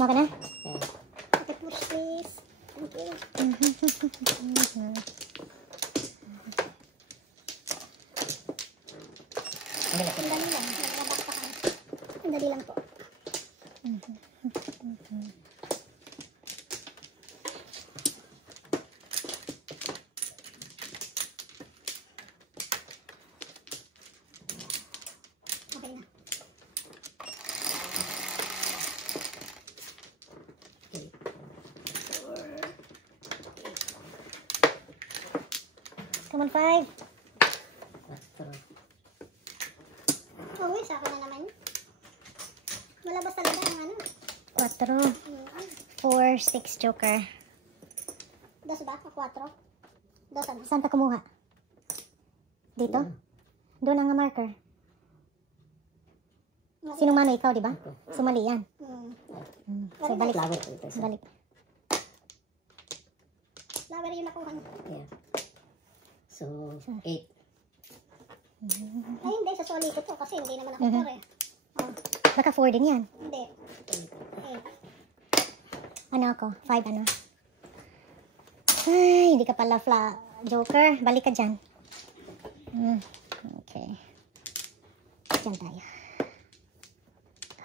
Mo ka na? Yeah. Okay, push please. Thank you. Ang dali Ang dali lang. Nagbabak pa kami. Ang dali lang po. Okay na. Come on, 5. Oh, sa akin na naman. Malabas talaga ng ano. 4. 4, 6 joker. Dos ba? O 4? Dos ano? Saan ka kumuha? Dito? Doon ang marker. Sinong mano? Ikaw, di ba? Sumali yan. So, balik. Balik. Flower yung nakuha niya. Yeah. So, 8. Ay, hindi. Sa solid ito kasi hindi naman ako 4 eh. Oh, Baka 4 din yan. hindi. 8. Ano ako? 5 ano? Ay, hindi ka pala joker. Balik ka dyan. Okay. Dyan tayo.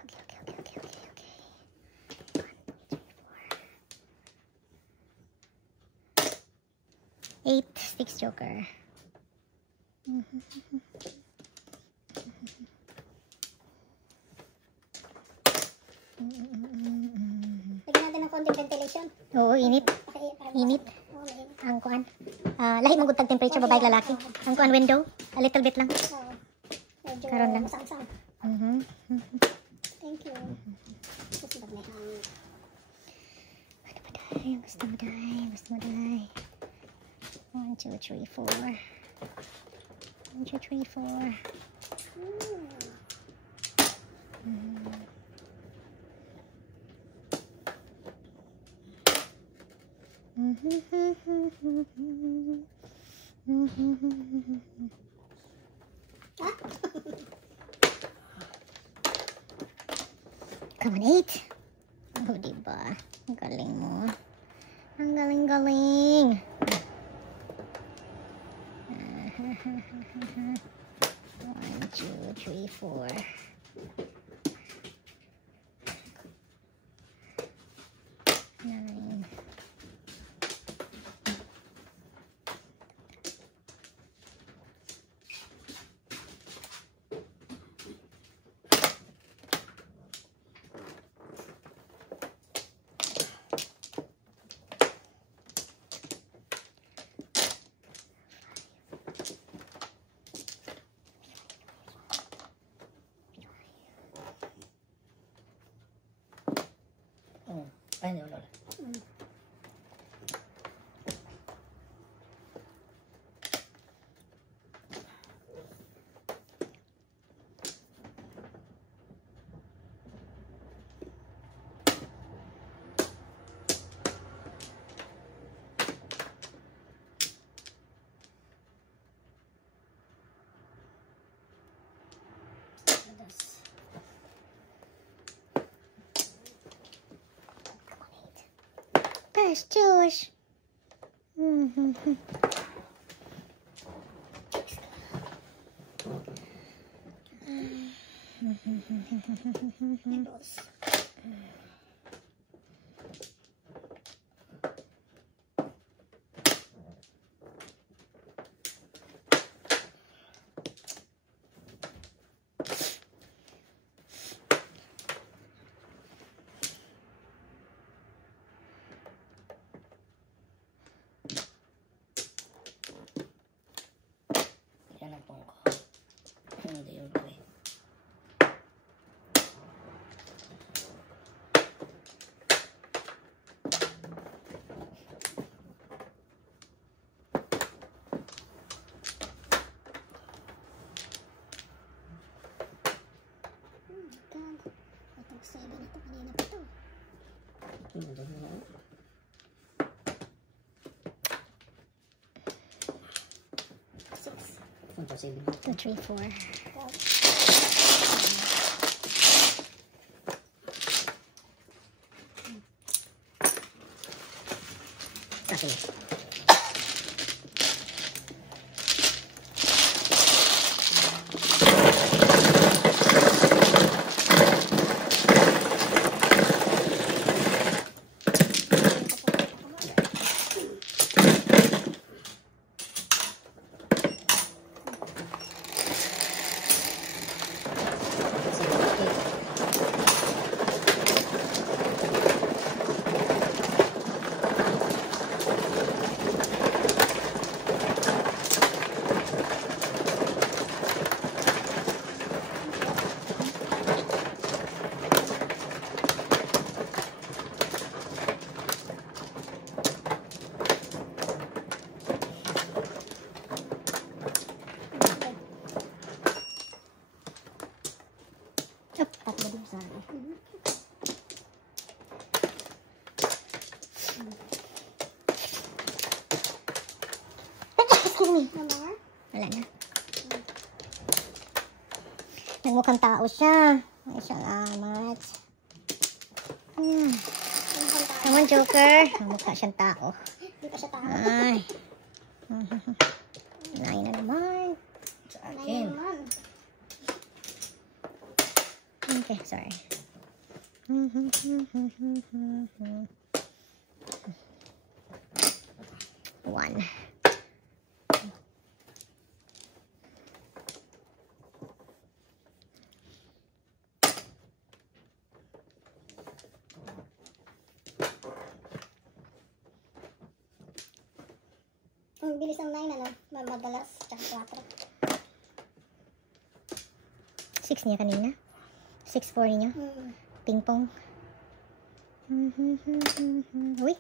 Okay. 8, 6 joker. Lagyan natin ng konting ventilation. Oo, init. Init. Oh, mainit. Ang kuan. Lahi magutag temperature babae lalaki. Ang kuan window, a little bit lang. Oo. Medyo Karon lang. masang-sang. Thank you. Susunod na yan. Gusto mo day. 1, 2, 3, 4. 1, 2, 3, 4. Ha? Come on, 8. Oh, diba? Ang galing mo. Ang galing-galing. 1, 2, 3, 4. 9. Ay, wala. Gosh, Josh. Nipples. Yan ang pong ko. Hindi yung gawin. God. Itong 7 na ito. Kanina pa ito. Punta 7. 2, 3, 4. Sige. Wala na. Nagmukhang tao siya. Ay, salamat. Come on, Joker. Mukha siyang tao. Hindi pa siya tao. Ay. Nine na naman. Sa akin. Okay, sorry. One. Ang bilis ng 9, ano? Madalas. Tsaka 4. 6 niya kanina. 6-4 niya. Ping pong. Uy.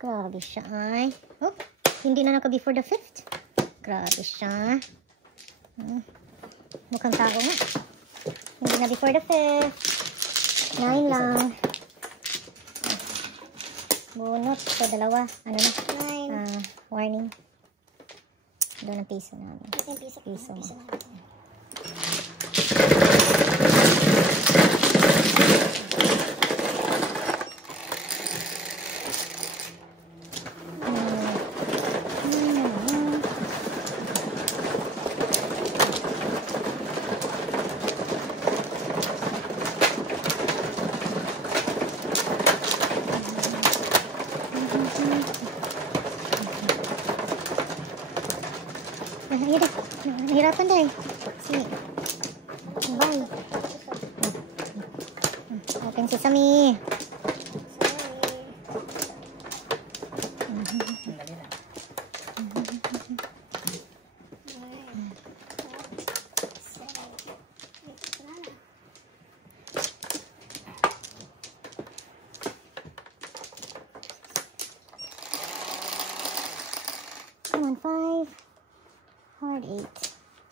Grabe siya ay. Oh, hindi na naka before the 5th. Grabe siya. Mukhang tao nga. Hindi na before the 5th. 9 lang. Bunot. So, dalawa. Ano na? 9. Warning. Doon ang piso namin. Ito yung piso. Piso. Piso natin. Ayan na. Nahirapan dahil. Sige. Bye. Open sesame. Sandali lang. Come on, 5. Hard 8.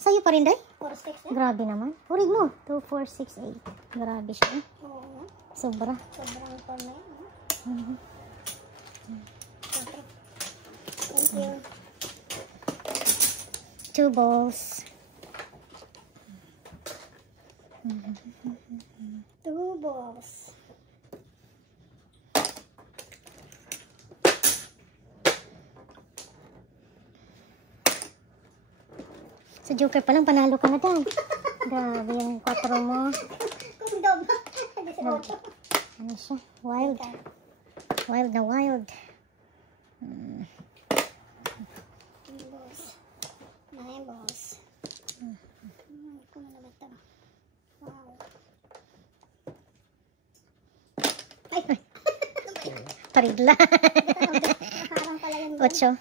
Sa'yo pa rin, Day? 4, 6 na. Grabe naman. Urig mo. 2, 4, 6, 8. Grabe siya. Oo. Sobra. Sobrang ito na yun. Thank you. 2 balls. 2 balls. Sa Joker pa lang, panalo ka na, Day. Grabe yung 4 mo. Kung dobo. Hindi sa auto. Ano siya? Wild. Wild na wild. 9 balls. 9 balls. Kung ano ba ito? Wow. Ay! Parigla. Parang pala yun. 8.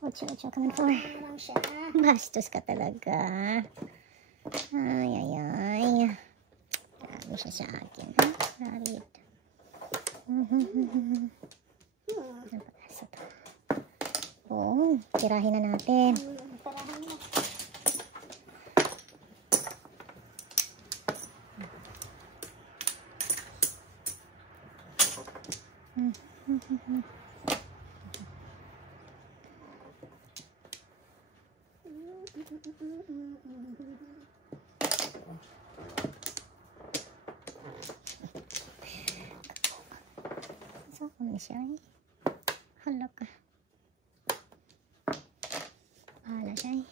8. Come on, 4. Parang siya. Bastos ka talaga. Ay, ay, ay. Grabe siya sa akin. Ha? Grabe. Napakasa to. Oo, tirahin na natin. Parahan na. So, ano siya eh? Hala ka. Hala siya eh.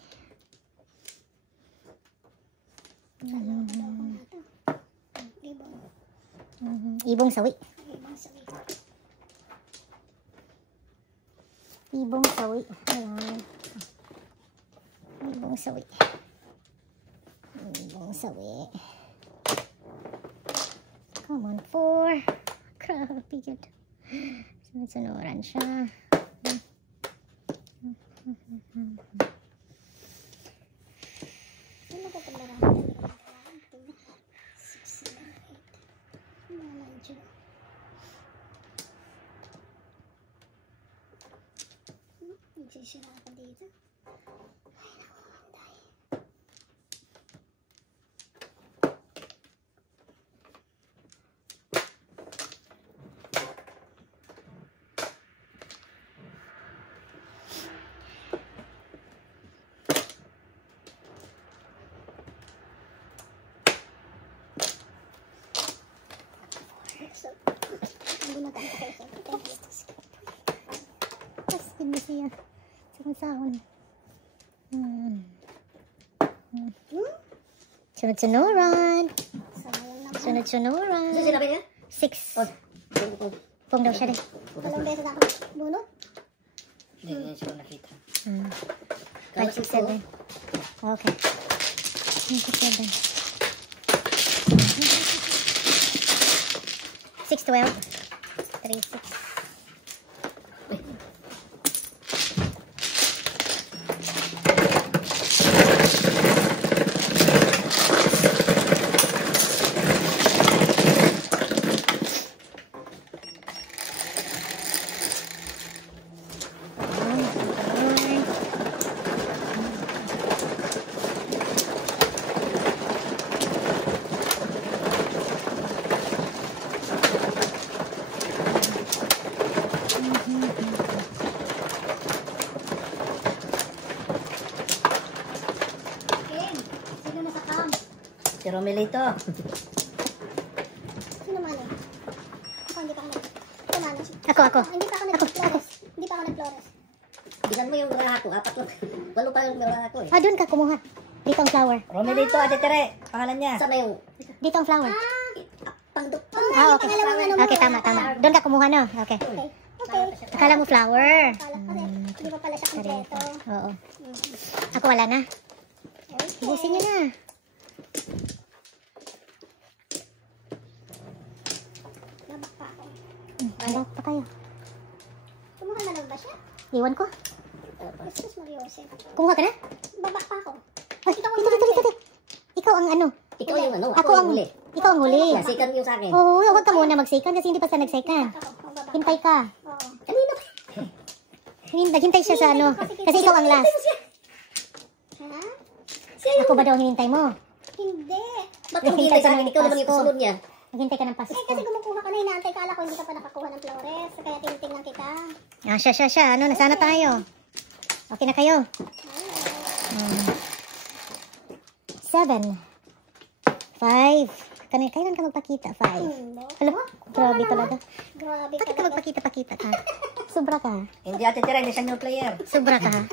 Ibong sawi. Ibong sawi. Ayan. Ibong sawi. Ibong sawi. Come on, 4. Grabe yun. Sunod-sunuran siya. Ano ba ito marami? 6, 7, 8. Medyo. Nagsisira ako dito. Ay, nakumanday. Tapos, hindi siya. Sakon-sakon. Sunod-sunuran. Sunod-sunuran. Ano sinabi niya? 6. Pong daw siya rin. Walang beses ako bunot. Hindi niya siya nakita. 5, 6, 7. Okay. 5, 6, 7. 6, 12. 3, 6. Sino nasa cam? Si Romelito. Sino mali? Ako hindi pa ako nag... Ako. Hindi pa ako nag-flores. Hindi pa ako nag-flores. Bigan mo yung wala ako. 4 lang. 8 pa yung wala ako eh. Doon ka kumuha. Dito ang flower. Romelito, Ate Tere. Pangalan niya. Sana yung Dito ang flower. pangduktan. Okay. Okay, tama. Doon ka kumuha, no? Okay. Okay. Akala mo flower. Kala ko rin. Hindi pa pala siya kompleto. Oo. Ako wala na. Busin niyo na. Labak pa ako. Ano pa kayo? Kumuha na lang ba siya? Iwan ko. Jesus Mariose. Kumuha ka na? Babak pa ako. Ay, dito. Ikaw ang ano? Ikaw yung ano, Ako ang huli. Ikaw ang huli. Sikan yung sa akin. Oo, huwag ka muna mag-second kasi hindi pa siya nag-second. Ako, babak. Hintay ka. Oo. Kanina pa. Hintay siya sa ano. Kasi ikaw ang last. Ha? Ako ba daw ang hinintay mo? Hindi. Ba't yung hintay sa akin? Ikaw naman yung kasunod niya. Naghintay ka ng Pasko. Eh, kasi kumukuha ka na, inaantay ka. Ala ko, hindi ka pa nakakuha ng flores. Kaya tinitingnan kita. Ah, siya. Ano, nasana tayo? Okay na kayo? 7. 5. Kailan ka magpakita? 5. Alam mo, grabe talaga. Grabe Bakit ka talaga. magpakita-pakita ka? Sobra ka. Hindi Ate Tere, hindi siya new player. Sobra ka.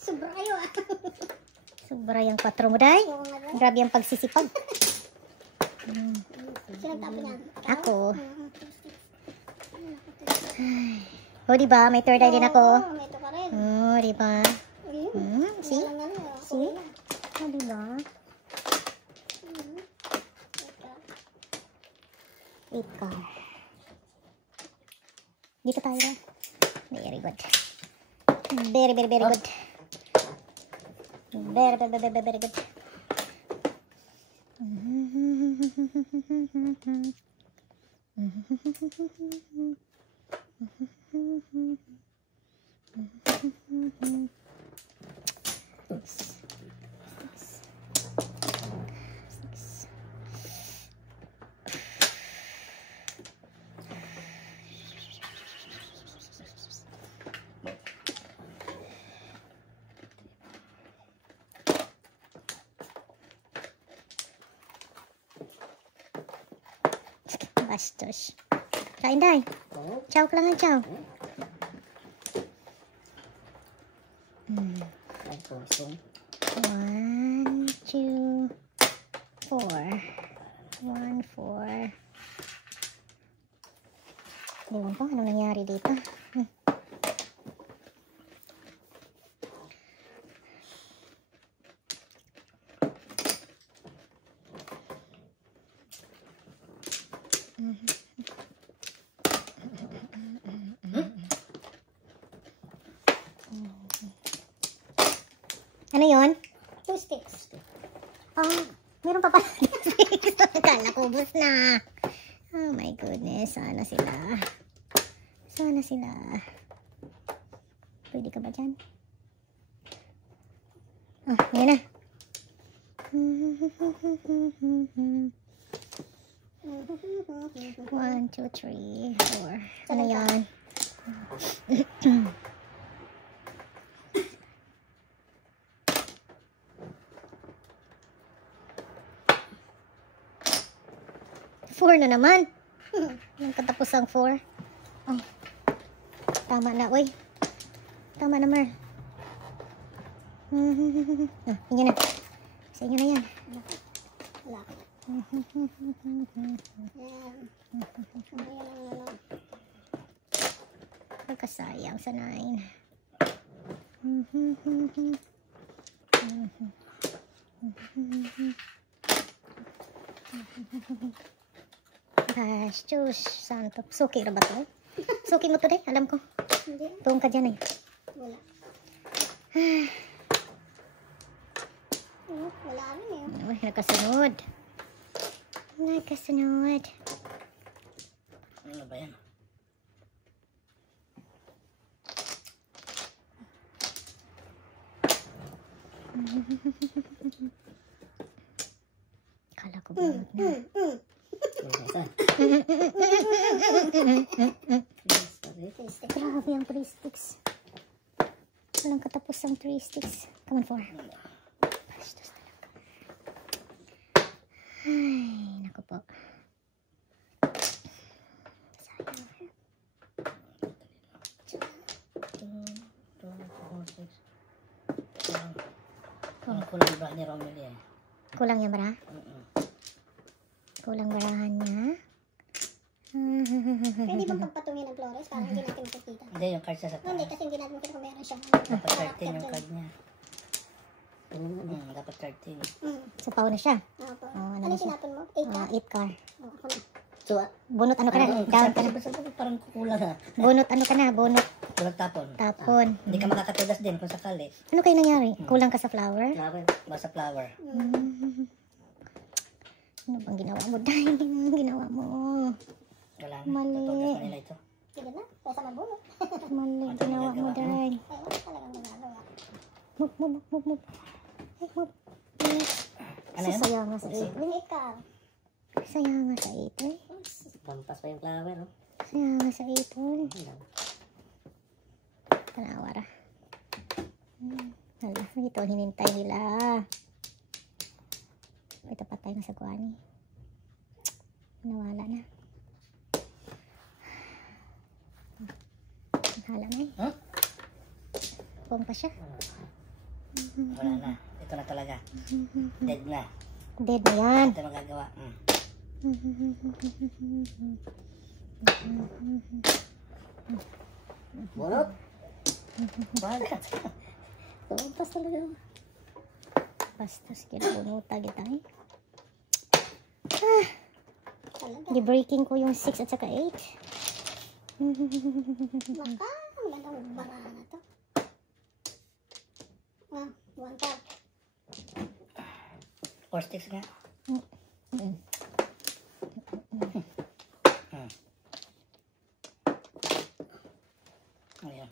Sobra kayo ah. Sobra yung 4 mo, day. Oo nga daw. Grabe yung pagsisipag. Sino tapo niyan? Ako. O, diba? May third eye din ako. Oo, may ito ka rin. O, diba? Ayun. See? Walang ano, See? kuya. O, diba? 8 car. Dito tayo. Very good. Very good. Very good. Bastos. Kain, day. Chow ka lang ang chow. Ay, kusong. 1, 2, 4. 1, 4. Ewan ko, anong nangyari dito? Ano yon? 2 sticks. Meron pa pala. Kala ko ubos na. Oh my goodness. Sana sila. Sana sila. Pwede ka ba dyan? Oh, yan na. 1, 2, 3, 4. Ano yan? Four na naman. Yung katapusang 4. Ay. Tama na, oy. Tama na, Mer. Yun na. Sa inyo na yan. Wala. Yan. Pagkasayang sa 9. Gosh, Diyos santo. Suki ra ba to? Suki mo to de, alam ko. Hindi. Tuong ka dyan eh. Wala. Wala rin eh. Uy, nakasunod. Nakasunod. Ano ba yan? Kala ko bunot na. Grabe ang 3 sticks. Walang katapos ang 3 sticks. Come on, 4. Bastos talaga. Ay, naku po. Sayang. Kulang ba ni Romel eh? Kulang yan bara? Kulang barahan niya. Pwede bang pagpatungin ng Flores para hindi natin makikita? Hindi, yung card sa taas. Hindi, kasi hindi natin makita kung meron siya. Dapat 13 yung card niya. Dapat 13. So, pao na siya. Opo. Oh, ano Ano na siya? sinapon mo? 8 ka? 8 car. Oh, ako na. So, Bunot ano ka na? Down ka na. parang kukulang ha. Bunot ano ka na? Bunot Kulang tapon. tapon. Hindi ka makakatulas din kung sakali. Ano kayo nangyari? Kulang ka sa flower? Flower. Basta flower. Ano bang ginawa mo? Dahil anong ginawa mo? Wala na. Mali. Tutugas na nila ito. Sige na, kaysa mabulot. Mali ginawa mo, Dahil. Ay, wala talagang ginagawa. Move. Ay, move. Ano yan? Sayang nga sa 8. 8 ka. Sayang nga sa 8. Pampas pa yung flower. No? Sayang nga sa 8. Ano? Kanawara. Hala, ito hinintay nila. Ito patay na sa kuwani. Nawala na. Hala na eh. Huh? Pumpa siya. Wala na. Ito na talaga. Dead na. Dead na yan. Ito magagawa. Bunot. Bagat. Pampas talaga. Bastos kinabunuta kita eh. Talaga. Di-breaking ko yung 6 at saka 8. Baka, magandang barahan na to. 1 ka. 4 sticks nga. Ayan.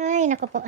Ay, naku po.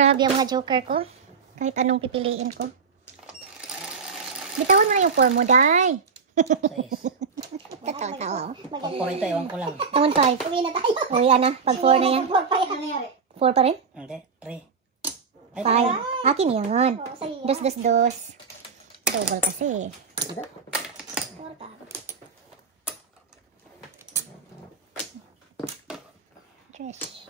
Grabe ang mga joker ko. Kahit anong pipiliin ko. Bitawan mo na yung 4 mo, Day. Totoo. Pag 4 ito, ewan ko lang. Tawon 5. Uwi na tayo. Uwi na. Pag 4 na yan. 4 pa yan. Ano nangyari? 4 pa rin? Hindi, 3. 5. Akin yan. Oo, sa'yo. Dos. Double kasi. 4 ka. Tres.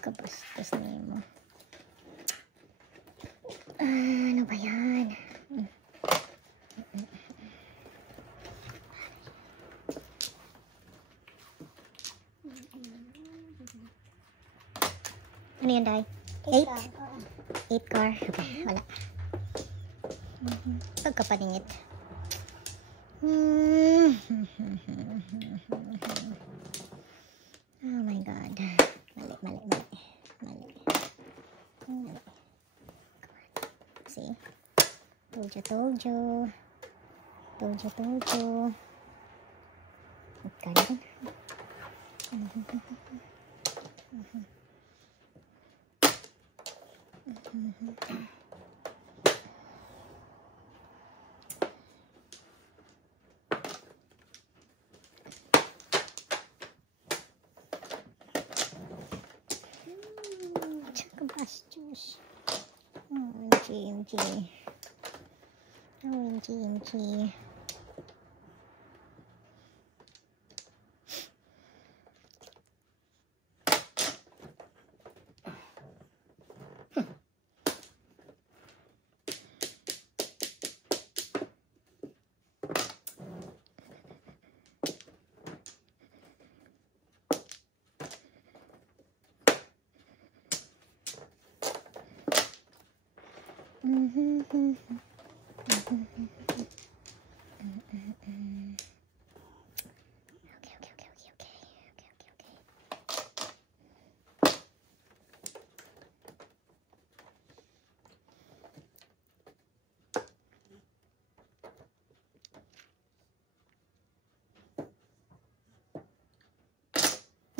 Kapastos na mo. Ano ba yan? Ano yan, Day? 8? 8 car. Okay, wala. Pagkapaningit. Oh my God. Mali. See? Told you. Ganun. Bastos. OMG.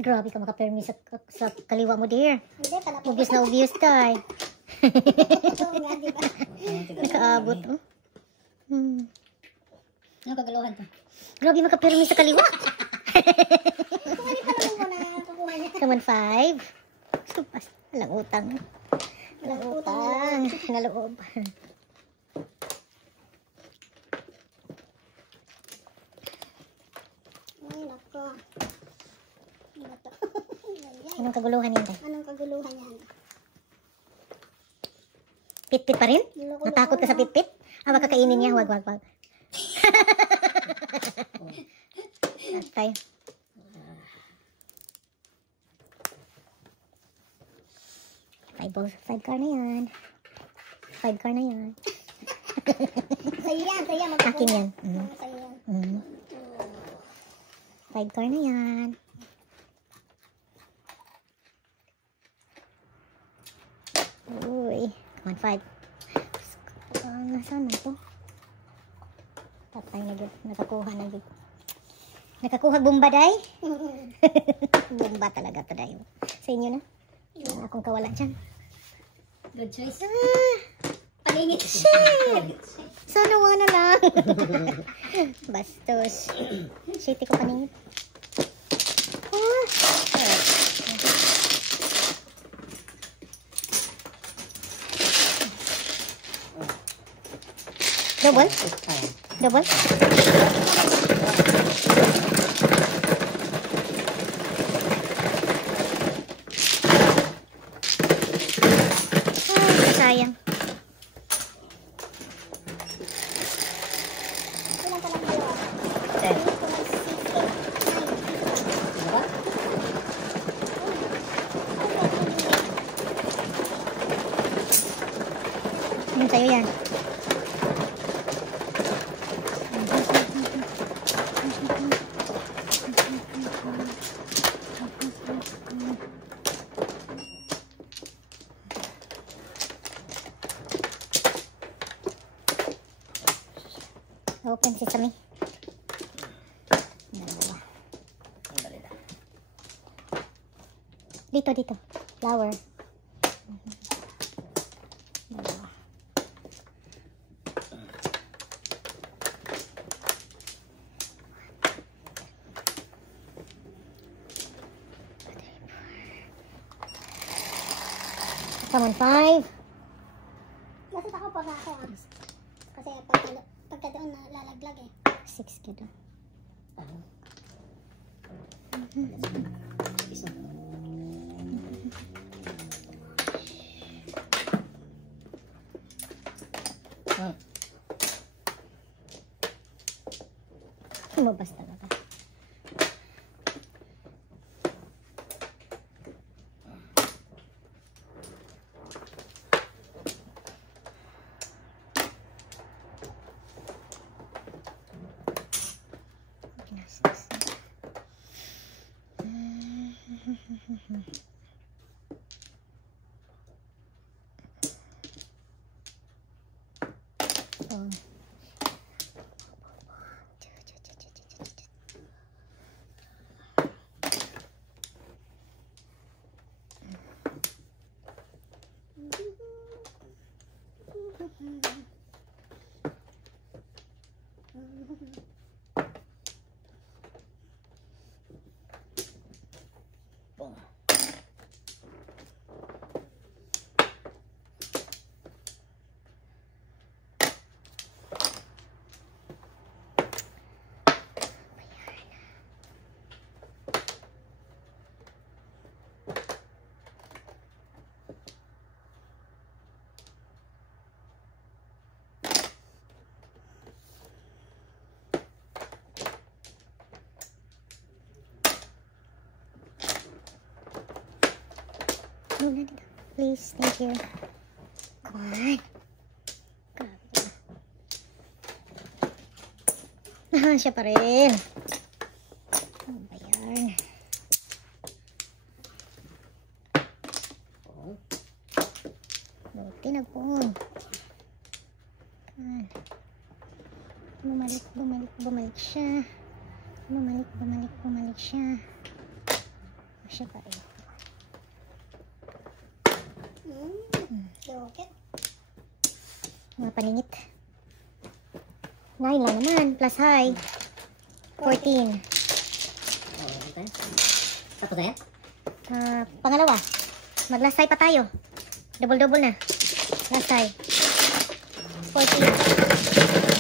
Grabe ka makapermi sa kaliwa mo, dear. Hindi, pala po. Obvious na obvious, Tay. Oo nga, di ba? Nakaabot, oh. Ano kagaluhan to? Grabe makapermi sa kaliwa. Kung ano pa naman mo na kukuha niya. Come on, 5. Supas. Walang utang. Na loob. Ay, nako. Ano to? Anong kaguluhan yun, Tay? Anong kaguluhan yan? Pit-pit pa rin? Loko-loko Natakot ka sa na. pit-pit? Wag kakainin niya. Wag. Tay. Five car na yan. 5 car na yan. Sa'yo yan. Akin yan. Sa'yo yan. 5 car na yan. Uy. Come on, 5. Nasaan na to? Patay na gid. Nakakuha bomba, Day. Bomba talaga to, Day. Sa inyo na. Wala akong kawala dyan. Good choice. Palingit. Sana wala lang. Bastos. Shitty ko paningit. Double? Ay, sayang. Ilan ka lang dalawa? sa'yo yan. Open sesame. Dalawa. Ang dali lang. Dito, dito. Flower. Dalawa. Come on, 5. Lasot ako pag ako ah. Kasi pagka doon lalaglag eh. 6 kilo. Isa. Lumabas talaga. Oh. Boom. No, dito. Please, thank you. Come on. Grabe. Siya pa rin. Ano ba yan? Buti na po. Bumalik, bumalik, bumalik siya. Bumalik, bumalik, bumalik siya. Siya pa rin. Loket. Mga paningit. 9 lang naman. Plus high. 14. Tapos na yan? Pangalawa. Mag-last high pa tayo. Double-double na. Last high. 14.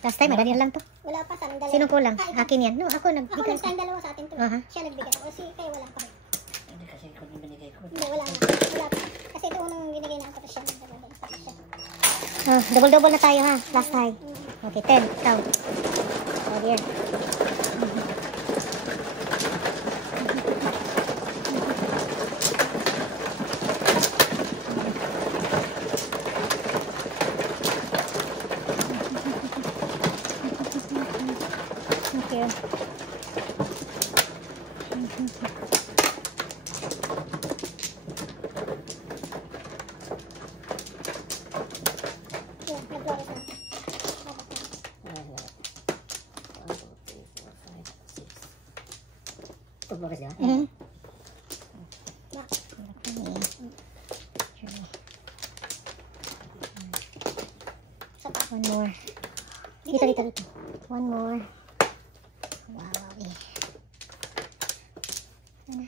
Last time, ganyan lang to. Wala pa sa amin dalawa. Sino kulang? Ah, ikaw. Akin yan. No, ako Ako nagbigay. nagtayong dalawa sa atin to. Siya nagbigay. O si kayo wala pa rin. Hindi kasi kung yung binigay ko. Hindi, wala nga. Wala pa. Kasi ito unang binigay na tapos siya nagdalawa. Tapos siya. Double-double na tayo ha. Last high. Okay, 10. Ikaw. Oh dear. Thank you. Yeah, nag-flores na. Ito, Flores, di ba? Mhm. Yeah. Sa pa. One more. Dito, dito, dito. One more. Wow, eh. Ano?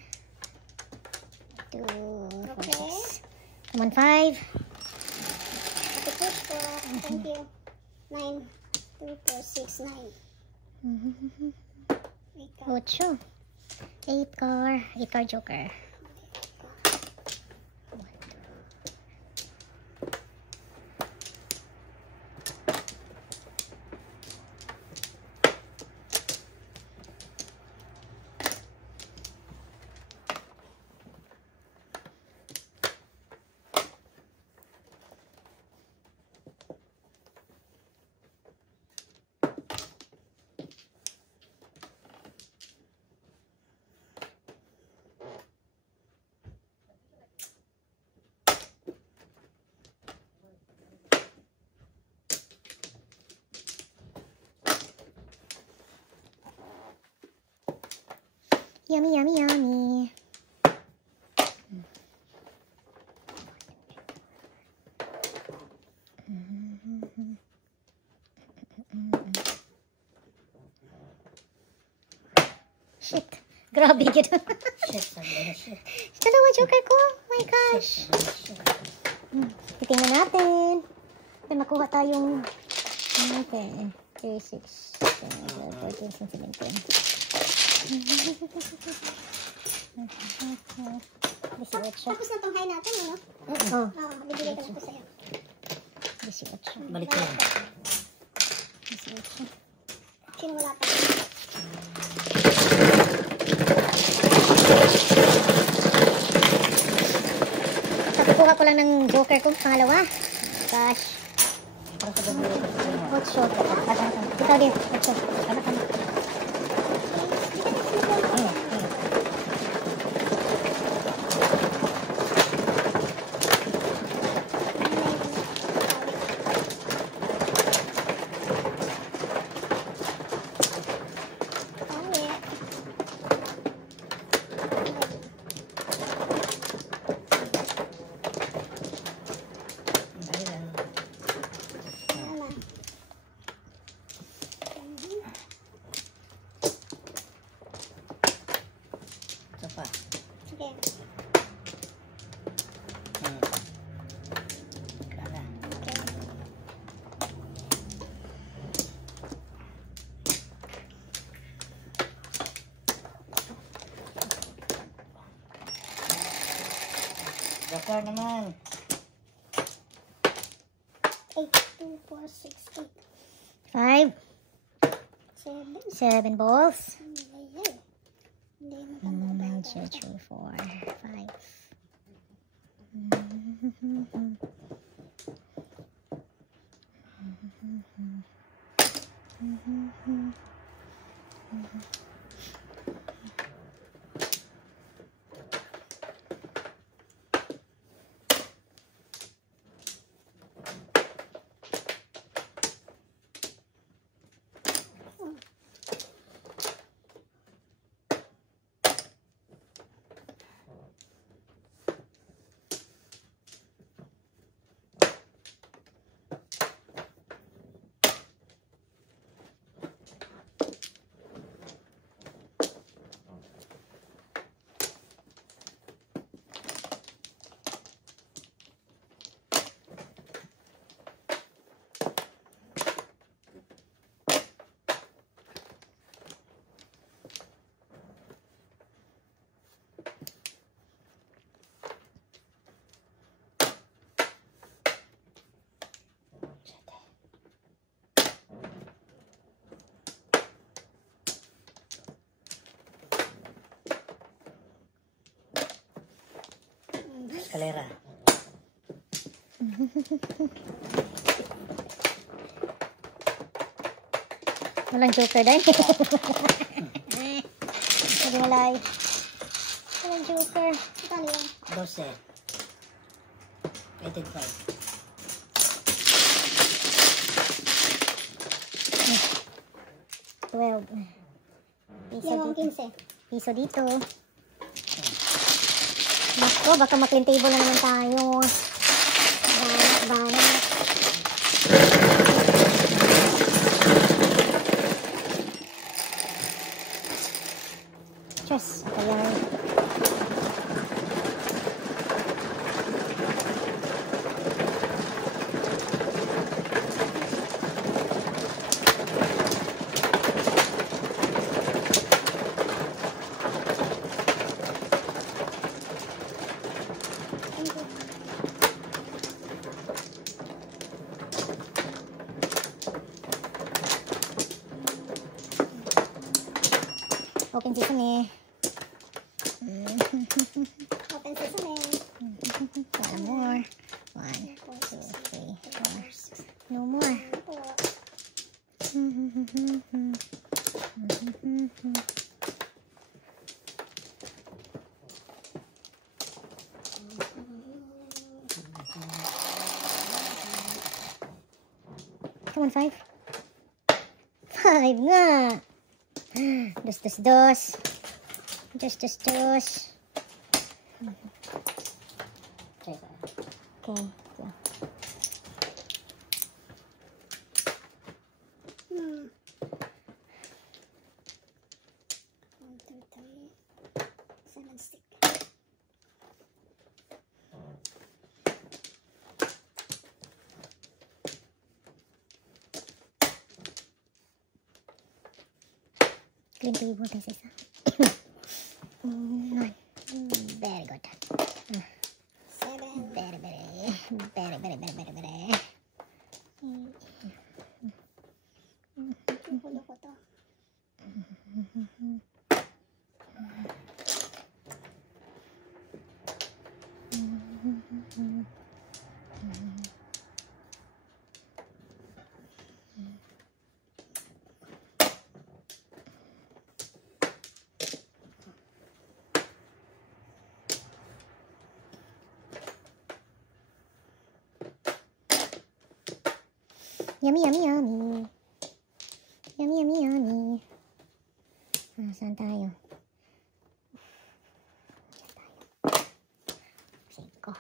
2, 4, Okay. 6. Come on, 5. Ate push ko. Thank you. 9, 2, 4, 6, 9. Wait ka. 8. 8 car. 8 car joker. Yummy, yummy, yummy. Shit. Grabe gito. Shit, sabi na shit. Dalawa joker ko. Oh my gosh. Shit. Titingnan natin. May makuha tayong 3, 6, 14, 17. Tapos na tong high natin, ano? Oh, Oo, bibigay ko na po sa'yo. 18. Balik ko yan. 18. Sino wala pa? Kakukuha ko lang ng joker ko, pangalawa. Gosh. Parang sa bumili ko sa inyo. 8. Ikaw din, 8. Tama. Dahil lang. Ito pa. Sige. Kala. Joker naman. 8, 2, 4, 6, 5. 8, 7. 7 balls. Ay. Hindi matanda. 1, 2, 3, 4, 5. Eskalera. Walang joker dahil. Hindi malay. Walang joker. Ito yan. 12. Rated 5. $12. Piso Yung dito. 15. Piso dito. Naku, baka ma-clean table na naman tayo. Banat. Chess. Ayan. Open sesame. Open sesame. One more. 1, 2, 3, 4. No more. Ito. Come on, 5. 5 nga. Dos. Diyos, Diyos, Diyos. Okay. Okay. Hmm. 1, 2, 3. 7 stick. Clean to po tayo sa isa. Very good. 7. Very. Pulo ko to. Yummy. Saan tayo? Siko.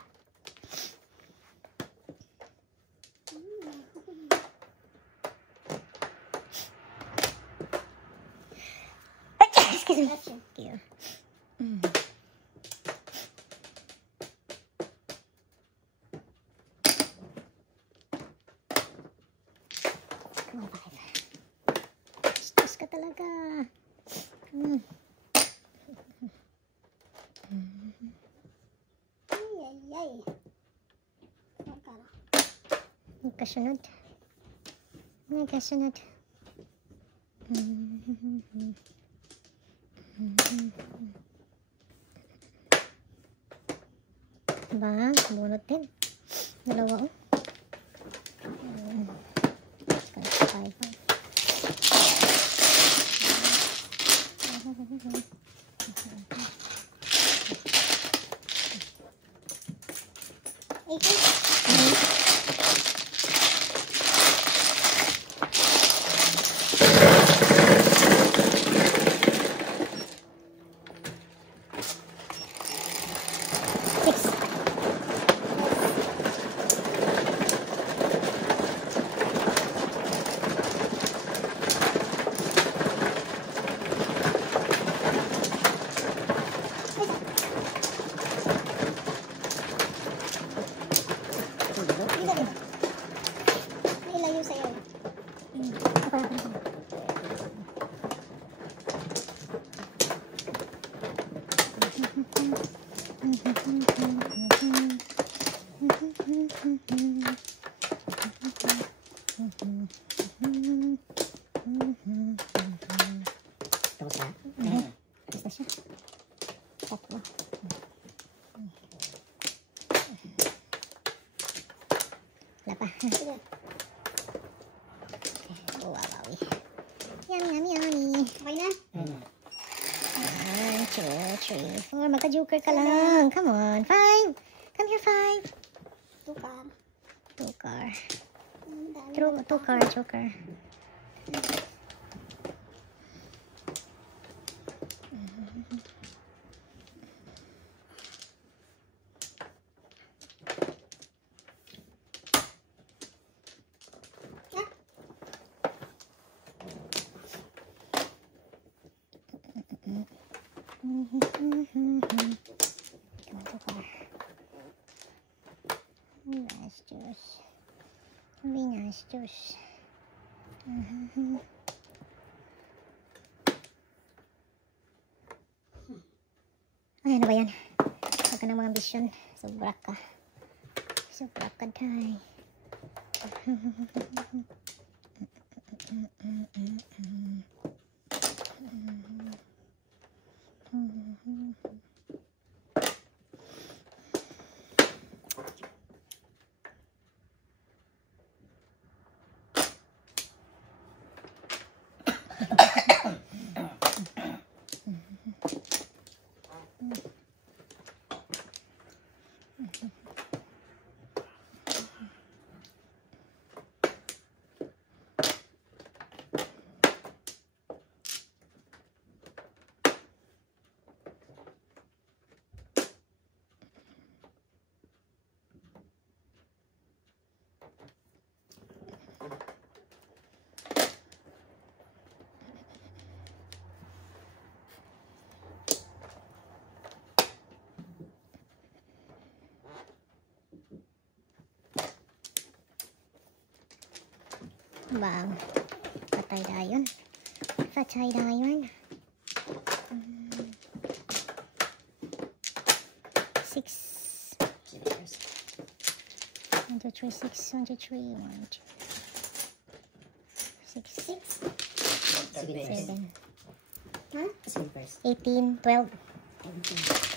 Excuse me. Thank you. Come on, 5. Stress ka talaga. Ay. Magkano? Nagkasunod. Ba, bunot din. Dalawa oh. Five. May layo sa'yo. Tapos na? Basta siya. Tatlo. Wala pa. Sige. Wawawi. Yummy. Okay na? 1, 2, 3, 4. Magka-joker ka lang. Come on. 5. Come here, 5. 2 car. 2 car. Ang dami. 2 car, joker. Nice juice. Very nice juice. Ay, ano ba yan? Huwag ka ng mga ambisyon. Sobra ka. Tay. Bang. Patay dayon. Patay dayon. 6. 1, 2, 3, 6. 1, 2, 3. 1, 2, 6. 7. Silvers. 18, 12.